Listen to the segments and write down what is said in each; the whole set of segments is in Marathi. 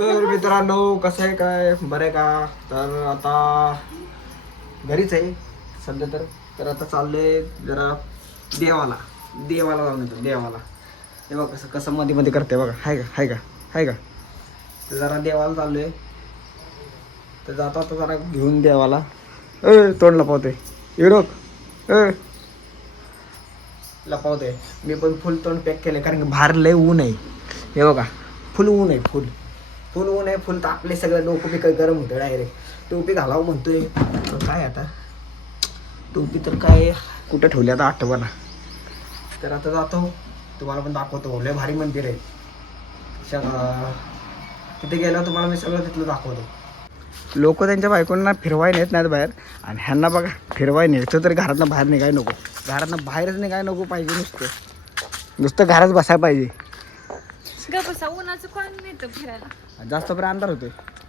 तर मित्रांनो कसं आहे काय बरं आहे का. तर आता घरीच आहे सध्या तर आता चाललोय जरा देवाला जाऊन येतो देवाला. हे बघ कसं कसं मध्ये मध्ये करते बघा. हाय का तर जरा देवाला चाललोय. तर जातो आता जरा घेऊन देवाला. तोंड लपवते युरोक लपवते. मी पण फुल तोंड पॅक केले कारण की बाहेर लय ऊन आहे. हे बघा फुल ऊन आहे. फुल ऊन आहे. फुल तापले सगळं. डोकं बिकं गरम होतं डायरेक्ट. टोपी घालावं म्हणतोय पण काय आता टोपी तर काय कुठं ठेवली आता आठवणा. तर आता जातो तुम्हाला पण दाखवतो. लय भारी मंदिर आहे. तिथे गेल्यावर तुम्हाला मी सगळं तिथलं दाखवतो. लोक त्यांच्या बायकोंना फिरवाय नेत नाहीत बाहेर आणि ह्यांना बघा फिरवाय न्यायचं तर घरातनं बाहेर निघाय नको. घरातनं बाहेरच निघाय नको पाहिजे. नुसतं घरात बसायला पाहिजे. उन्हाचं कोण नेतं फिरायला. जास्त पर्यंत अंधार होतोय.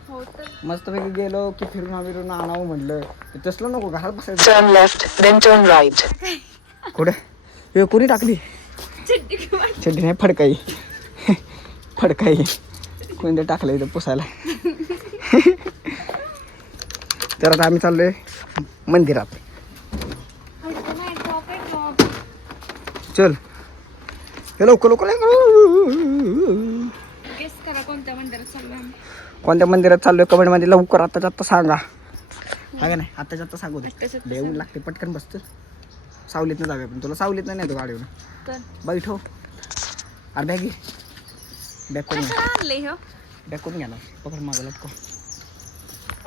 हो तर मस्तपैकी गेलो की फिरून आणावं म्हणलं तसलं नको. घरात बसायचं. Turn left, then turn right. कुठे हे कोणी टाकली चड्डी नाही फडकाई कोणी टाकलं इथं पुसायला. तर आता आम्ही चाललोय मंदिरात. चल हे लवकर गेस करा कोणत्या मंदिरात चाललो आम्ही. कोणत्या मंदिरात चाललोय कमेंटमध्ये लवकर आत्ता सांगा. हा का नाही आत्ता सांगू दे. येऊन लागते पटकन बसतं. सावलीतनं जाऊया पण तुला सावलीतनं नाही तो गाडीवर तर बैठो. अरे बॅग बॅग करून आणले हो. बॅग करून घ्या ना. पकड मागं लटको.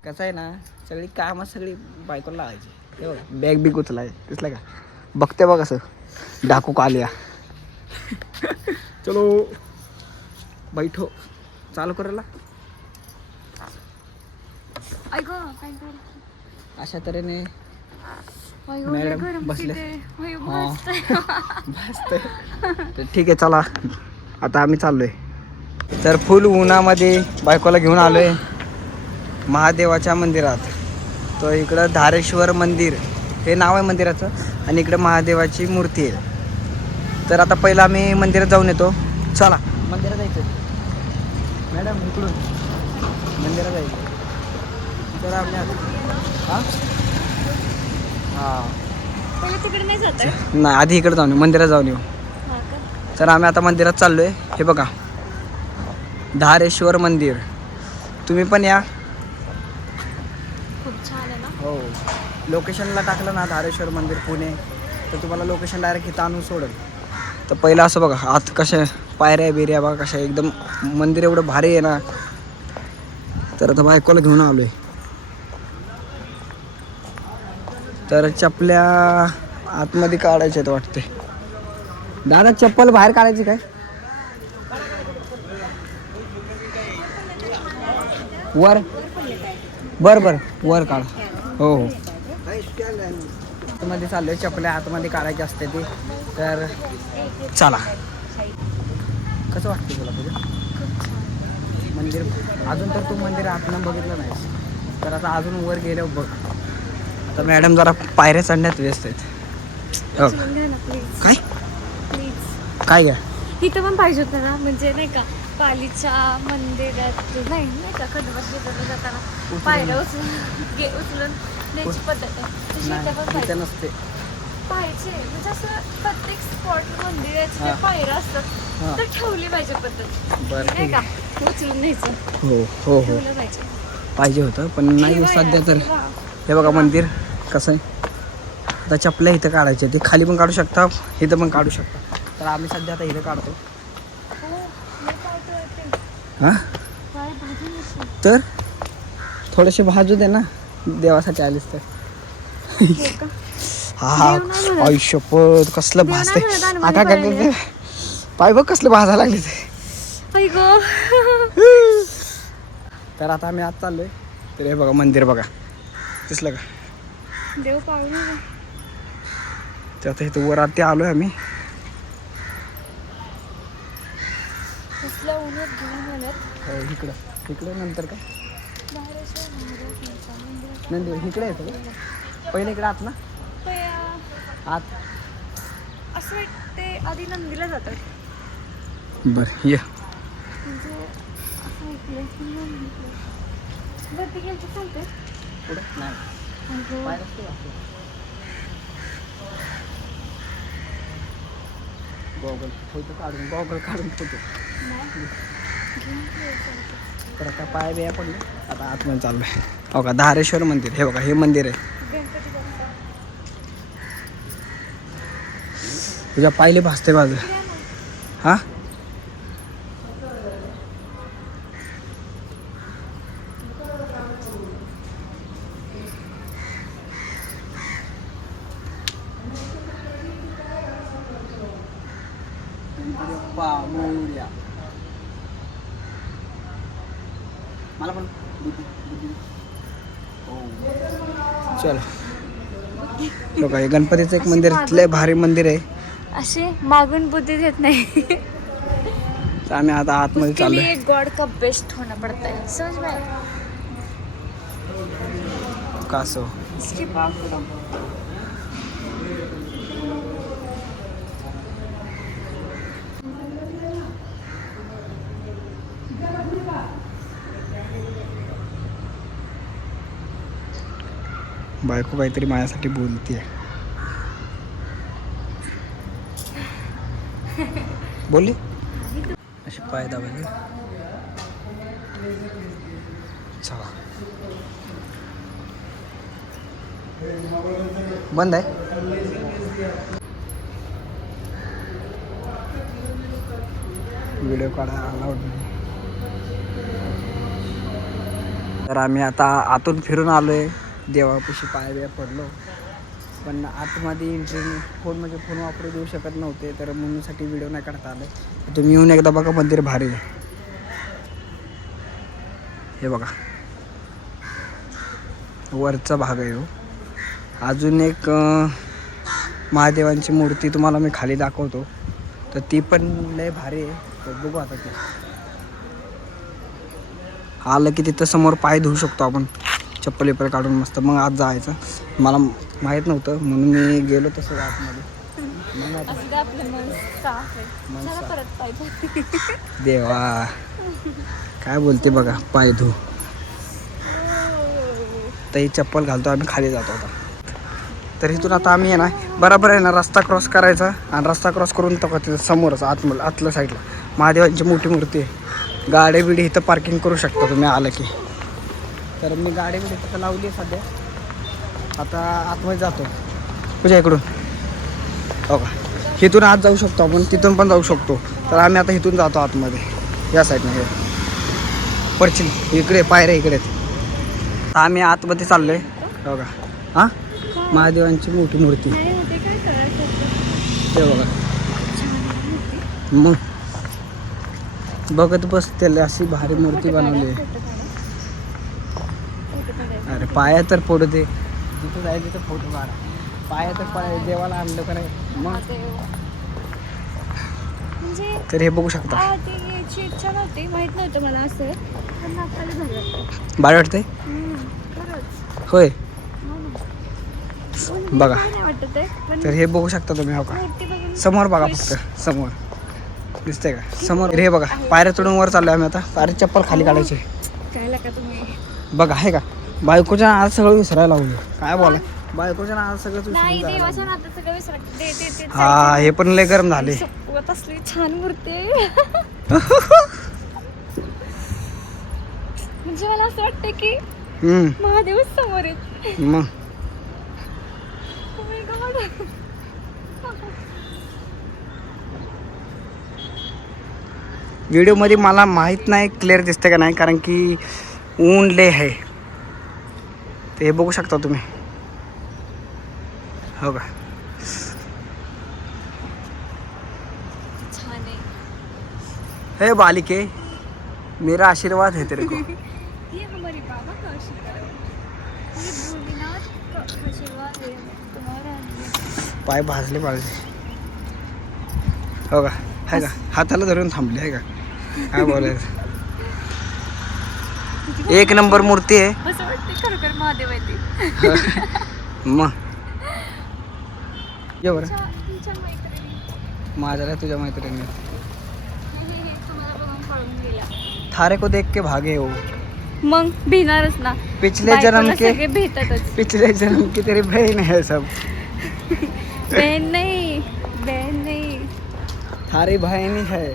कसं आहे ना सगळी कामं सगळी बायकोला लावायची. हे बघा बॅग बी उचलाय दिसलं का. बघते बघ कसं डाकू का आलिया. चलो बैठो. चालू करायला ऐक काय कर अशा तऱ्हेने मॅडम बसले. हां बसते. तर ठीक आहे चला आता आम्ही चाललोय. तर फुल उन्हामध्ये बायकोला घेऊन आलोय महादेवाच्या मंदिरात. तो इकडं धारेश्वर मंदिर हे नाव आहे मंदिराचं आणि इकडं महादेवाची मूर्ती आहे. तर आता पहिलं आम्ही मंदिरात जाऊन येतो. चला मंदिरात जायचं मॅडम इकडून मंदिरात जायचं. तर आम्ही हां पहिले तिकडे नाही जात नाही आधी इकडे जाऊन येऊ मंदिरात जाऊन येऊ. तर आम्ही आता मंदिरात चाललोय. हे बघा धारेश्वर मंदिर. तुम्ही पण या. खूप छान आहे ना. हो लोकेशनला टाकलं ना धारेश्वर मंदिर पुणे तर तुम्हाला लोकेशन डायरेक्ट इथं आणून सोडेल. तर पहिलं असं बघा आत कशा पायऱ्या बिऱ्या बघा कशा एकदम मंदिर एवढं भारी आहे ना. तर आता बायकोला घेऊन आलो आहे. तर चपल्या आतमध्ये काढायच्या आहेत वाटते. दादा चप्पल बाहेर काढायची काय वर बरं वर काढ. हो आतमध्ये चाललोय. चपल्या आतमध्ये काढायची असते ती. तर चला कसं वाटतं तुला तुझं मंदिर. अजून तर तू मंदिर आतनं बघितलं नाही तर आता अजून वर गेल्यावर बघ. आता मॅडम जरा पायऱ्या चढण्यात व्यस्त आहेत. काय काय घ्या इथं पण पाहिजे होतं ना म्हणजे नाही का पालीच्या मंदिरात नाही का खंडोबाला जाताना पायऱ्या उचलून द्यायची पद्धत आहे तशी इथं पण इथं नसते. पाहिजे म्हणजे असं प्रत्येक स्पॉट मंदिराचे पायऱ्या असतात तर ठेवली पाहिजे पद्धत. बरं नाही ठीक का आहे. उचलून न्यायचं हो ठेवलं पाहिजे. पाहिजे होतं पण नाही सध्या तर. हे बघा मंदिर कसं आहे. आता चपल्या इथं काढायच्या ते खाली पण काढू शकता इथं पण काढू शकता. तर आम्ही सध्या आता इथं काढतो. हां तर थोडेसे भाजू दे ना देवासाठी आलीस तर. हा आयुष्यपद कसलं भाजते आता काय पाय बघ कसलं भाजायला लागले ते. तर आता आम्ही आज चाललोय. तर हे बघा मंदिर बघा दिसलं का देव पावलं. तर आता इथं वर आत आलोय आम्ही. हो इकडं नंतर काय नंतर इकडे येतं का पहिले इकडे आत ना आत असं वाटते आधी नंदीला जातात. बरं ये म्हणजे असं ऐकलंय. वरती गेलं तर चालतंय? पुढे नाही अगं, पाय रस्ते वाचले. गॉगल काढून फोटो नाही. घेऊन ठेवायचं. तर आता पाय बिया पडले. आता आतमध्ये चाललोय. हो का, धारेश्वर मंदिर. हे बघा, हे मंदिर आहे. गणपती बाप्पा. तुझ्या पायले भासते माझं. इकडे आहे मग. हा मला पण चल. बघा, हे गणपतीचं एक मंदिर लय भारी मंदिर आहे. असे मागून बुद्धी देत नाही. तर आम्ही आता आतमध्ये उसके लिए चाललोय. गॉड का बेस्ट होना पड़ता है, समझ में आया? कासव. बायको काहीतरी माझ्यासाठी बोलतीये. बोलली अशी पाय दाबायचे. चला, बंद आहे. व्हिडिओ काढा अलाउड नाही. तर आम्ही आता आतून फिरून आलोय. देवापाशी पाय बिया पडलो, पण आतमध्ये एंट्री फोन म्हणजे फोन वापरू देऊ शकत नव्हते, तर म्हणूनसाठी व्हिडिओ नाही काढता आले. तुम्ही येऊन एकदा बघा, मंदिर भारी आहे. हे बघा, वरचा भाग आहे हो. अजून एक महादेवांची मूर्ती तुम्हाला मी खाली दाखवतो, तर ती पण लय भारी आहे. तर बघू आता ते आलं की तिथं समोर पाय धुवू शकतो आपण, चप्पल विप्पल काढून मस्त. मग आत जायचं. मला माहीत नव्हतं म्हणून मी गेलो तसं आतमध्ये. मग आता असं आपलं मन साफ आहे. मन चला साफ. परत पाहिजे. देवा काय बोलते बघा, पाय धु. तर ही चप्पल घालतो, आम्ही खाली जातो आता. तर इथून आता आम्ही आहे ना, बरोबर आहे ना, रस्ता क्रॉस करायचा. आणि रस्ता क्रॉस करून तो तिथं समोरच आतल्या साईडला महादेवांची मोठी मूर्ती आहे. गाडी बिडी इथं पार्किंग करू शकता तुम्ही आलं की. तर मी गाडी बिडी तिथं लावली आहे सध्या. आता आतमध्ये जातो तुझ्या इकडून. हो का, इथून आत जाऊ शकतो आपण, तिथून पण जाऊ शकतो. तर आम्ही आता इथून जातो आतमध्ये, या साईडने. पडशील इकडे, पायऱ्या इकडे. आम्ही आतमध्ये चाललोय. हो का, हां, महादेवांची मोठी मूर्ती. नाही होते काय करायचं? ते बघा, मग बघत बस, त्याला अशी भारी मूर्ती बनवली आहे. अरे पाया तर पडू दे, जिथं जायचं तिथं फोटो काढा. पाया तर देवाला आणलं का नाही मग. म्हणजे तर हे बघू शकता. ती याची इच्छा नव्हती, माहित नव्हतं मला असं, पण नाकाला झालं. भारी वाटतंय. खरंच. होय, हो ना. बघा. काय नाही वाटत आहे, पण तर हे बघू शकता तुम्ही. हो का, मूर्ती बघून समोर बघा, फक्त समोर दिसतंय का समोर. हे बघा, पायऱ्या चढून वर चाललोय आम्ही आता. पायरी चप्पल खाली काढायची. काय लागा तुम्ही. बघा, आहे का, बायकोच्या आज सगळं विसरायला लावलं. काय बोला, बायकोच्या आज सगळंच नाही, विसरून देवाच्या नातं सगळं विसरा. ते हा, हे पण लय गरम झाले. सपवत असली छान मूर्ती आहे. म्हणजे मला असं वाटतं की महादेवच समोर आहेत. मग Oh my God. व्हिडिओमध्ये मला माहीत नाही क्लिअर दिसते का नाही, कारण की ऊन लय आहे. ते बघू शकता तुम्ही. हो का, छान आहे. हे बालिके, मेरा आशीर्वाद है तेरे को. ये हमारे बाबा का आशीर्वाद है. ये भोलेनाथ का आशीर्वाद है तुम्हारा. पाय भाजले पाहिजे. हो का, आहे का, हाताला धरून थांबले. आहे का, काय बोलायचं. एक नंबर मूर्ती आहे. असं वाटतं खरोखर महादेव आहे ते. मग ये बरं, तुमच्या मैत्रिणी माझ्याला तुझ्या मैत्रिणी. हे तुम्हाला बघून पळून गेला. थारे को देख के भागे हो. मग भिणारच ना. पिछले जन्म बायकोला के सगळे भेटतच. पिछले जन्म की तेरी बहन है सब. बहन नाही, बहन नाही. थारी बहिणी है.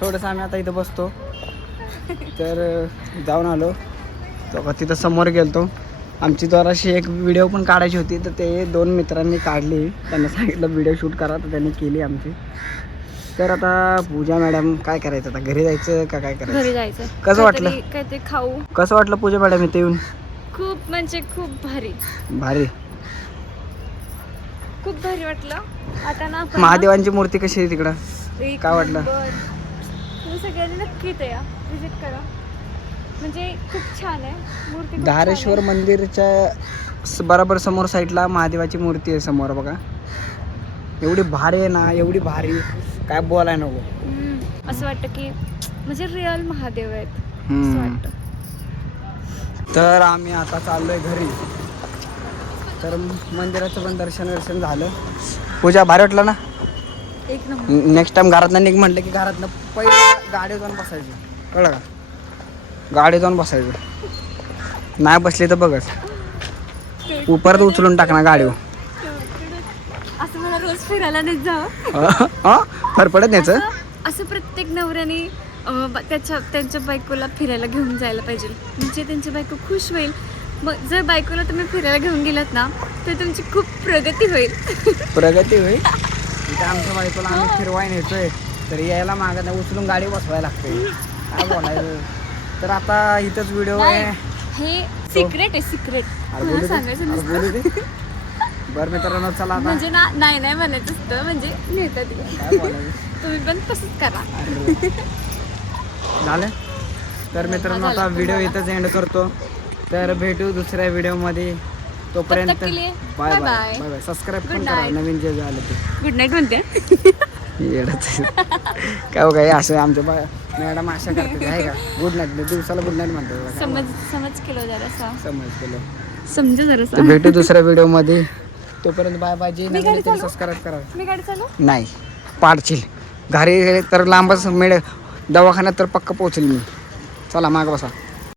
थोडंसं आम्ही आता इथं बसतो. तर जाऊन आलो तो तिथं समोर गेलतो. आमची जराशी एक व्हिडिओ पण काढायची होती तर ते 2 मित्रांनी काढली. त्यांना सांगितलं व्हिडिओ शूट करा तर त्यांनी केली आमची. तर आता पूजा मॅडम काय करायचं आता घरी जायचं का काय करायचं? घरी जायचं. कसं वाटलं? काहीतरी खाऊ. कसं वाटलं पूजा मॅडम इथे येऊन? खूप म्हणजे खूप भारी. भारी. खूप भारी वाटलं. आता ना आपण महादेवांची मूर्ती कशी आहे तिकडं? एक काय वाटलं? नंबर. तुम्ही सगळ्यांनी नक्की इथे या, विजिट करा. म्हणजे खूप छान आहे मूर्ती. खूप धारेश्वर छान आहे. मंदिरच्या बरोबर समोर साईडला महादेवाची मूर्ती आहे समोर बघा. एवढी भारी आहे ना, एवढी भारी काय बोलाय नको. असं वाटतं की म्हणजे रिअल महादेव आहेत असं हम्म. वाटतं. तर आम्ही आता चाललोय घरी. तर मंदिराचं पण दर्शन झालं. पूजा भारी वाटलं ना? एक नंबर. नेक्स्ट टाइम घरातनं निघ म्हटलं की घरातनं पहिलं गाडी जाऊन बसायचं. कळलं का? गाडी जाऊन बसायचं. नाही बसली तर बघच परत उचलून टाकणार गाडीवर. असं मला रोज फिरायला नाही जावं. फरफडत न्यायचं. असं प्रत्येक नवऱ्याने त्यांच्या बायकोला फिरायला घेऊन जायला पाहिजे. म्हणजे त्यांची बायको खुश होईल. मग जर बायकोला तुम्ही फिरायला घेऊन गेलात ना तर तुमची खूप प्रगती होईल. प्रगती होईल. इथं आमच्या बायकोला आम्ही फिरवाय नेतोय तर यायला मागं नाही उचलून गाडी बसवायला लागते. काय बोलायचं. तर आता इथंच व्हिडिओ आहे. हे सिक्रेट आहे सिक्रेट. मला सांगायचं नसतं. बरं मित्रांनो चला आता. म्हणजे ना नाही म्हणायचं असतं म्हणजे नेतात. काय बोलायचं. तुम्ही पण तसंच करा. झालं. तर मित्रांनो आता व्हिडिओ इथंच एंड करतो. तर भेटू दुसऱ्या व्हिडिओमध्ये. तोपर्यंत तब तक के लिए bye bye bye bye. Bye bye. Subscribe Good पण करा night. नवीन जे आलं ते. गुड नाईट म्हणते. काय काय असं आमच्या मॅडम आशा करते आहे का गुड नाईट दिवसाला गुड नाईट म्हणतात. समज केलं जरासा. समज केलं. समजा जरासा. तर भेटू दुसऱ्या व्हिडिओमध्ये. तोपर्यंत बाय बाय. जे मी नवीन गाडी त्यांनी चालवू? सबस्क्राईब करा. मी गाडी चालू. नाही पाडशील घरी तर लांबच मिळेल. दवाखान्यात तर पक्का पोहोचेल मी. चला माग बसा.